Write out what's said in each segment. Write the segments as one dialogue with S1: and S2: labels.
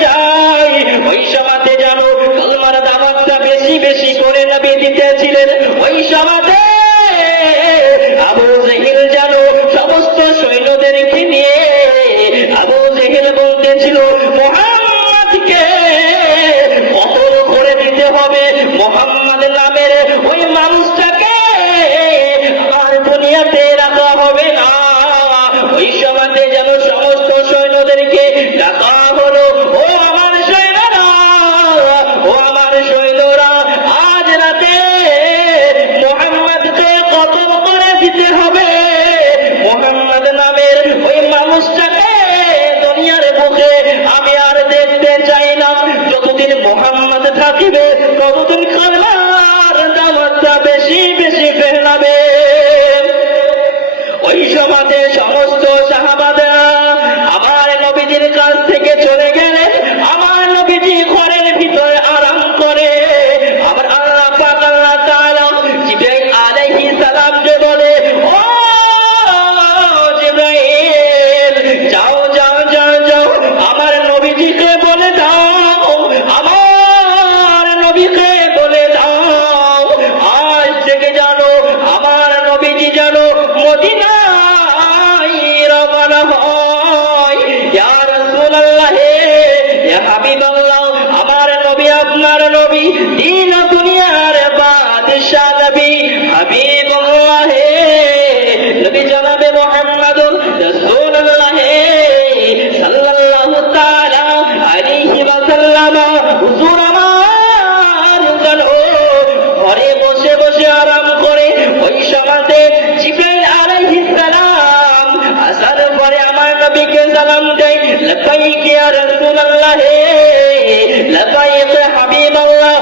S1: যায় থাকিবে ততদিন দিন দুনিয়ার বাদশাহ রাসূলুল্লাহ সাল্লাল্লাহু তাআলা আলাইহি বসে বসে আরাম করে ওই সমাজে জিব্রাইল আলাইহিস সালাম আসার পরে আমার নবীকে সালাম দেয় লবাইক ইয়া রাসূলুল্লাহ হুজুর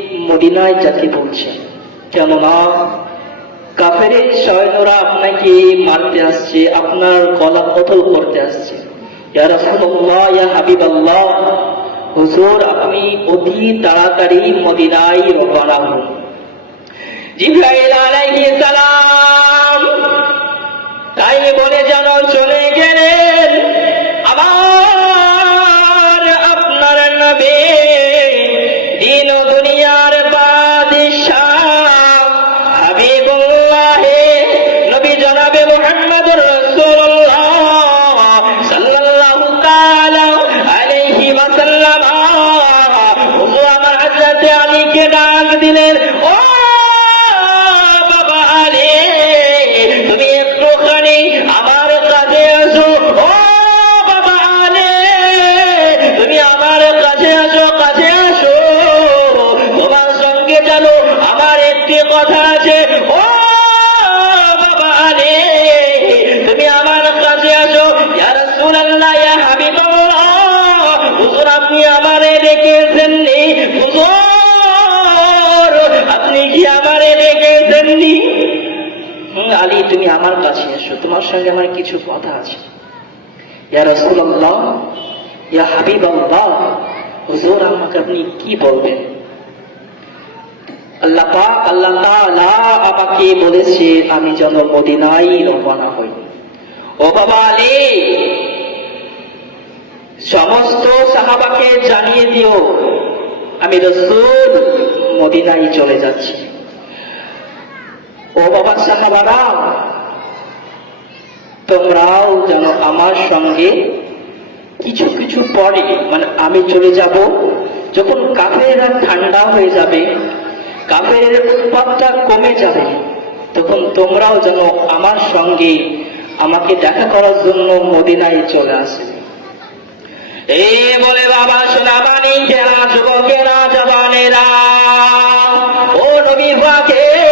S1: মদিনায় যেতে বলছেন কেননা কাফের সৈন্যরা আপনাকে মারতে আসছে, আপনার গলা কতল করতে আসছে। হুজুর, আপনি অতি তাড়াতাড়ি মদিনায় রওনা হন। জিবরাইল আলাইহিস সালাম তাই বলে যেন চলে গেলেন আলীকে ডাক দিলেন, ও বাবা আলী তুমি একটুখানি আমার কাছে আসো। ও বাবা আলী তুমি আমার কাছে আসো কাছে আসো। তোমার সঙ্গে জানো আমার একটি কথা আছে। ও বাবা আলী তুমি আমার কাছে আসো। ইয়া রাসূলুল্লাহ, ইয়া হাবিবাল্লাহ, হুজুর আপনি আমারে ডেকেছেননি আলী তুমি আমার কাছে এসো, তোমার সঙ্গে আমার কিছু কথা আছে। ইয়া রাসূলুল্লাহ, ইয়া হাবিবাল্লাহ, হুজুর আমাকে আপনি কি বলবেন? আল্লাহ পাক, আল্লাহ তাআলা আমাকে বলেছে, আমি যেন মদিনায় হই। ও বাবা আলী, সমস্ত সাহাবাকে জানিয়ে দিও, আমি রসুল মদিনায় চলে যাচ্ছি। ও বাবা সাহাবারা, তোমরাও যেন আমার সঙ্গে কিছু কিছু পরে মানে আমি চলে যাব, যখন কাফেরা ঠান্ডা হয়ে যাবে কাফের উৎপাতটা কমে যাবে, তখন তোমরাও যেন আমার সঙ্গে আমাকে দেখা করার জন্য মদিনায় চলে আসে এই বলে বাবা সোনাবানি কেনা যুবকেরা জবানেরা ও নবী পাকের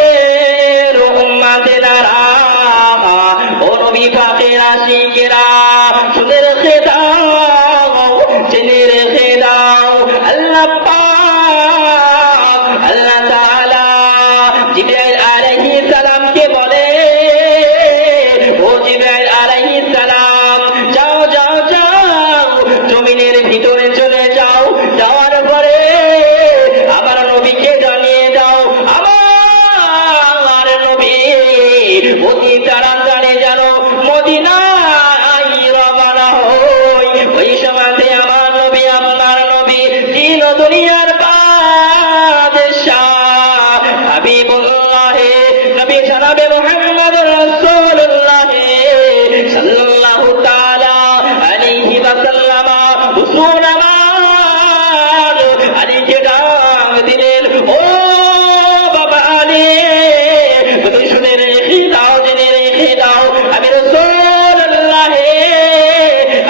S1: জনাবে মোহাম্মদ রাসূলুল্লাহ সাল্লাল্লাহু তাআলা আলাইহি ওয়াসাল্লাম মুসলমান আলীকে বাবা আলী তুমি শুনে রেখে দাও, জেনে রেখে দাও, আমি রাসূলুল্লাহ,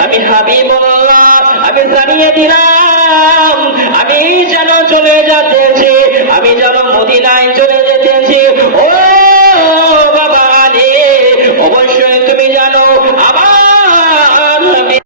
S1: আমি হাবিবুল্লাহ, আমি জানিয়ে দিলাম, আমি যেন চলে যাচ্ছি আমি যেন মদিনায়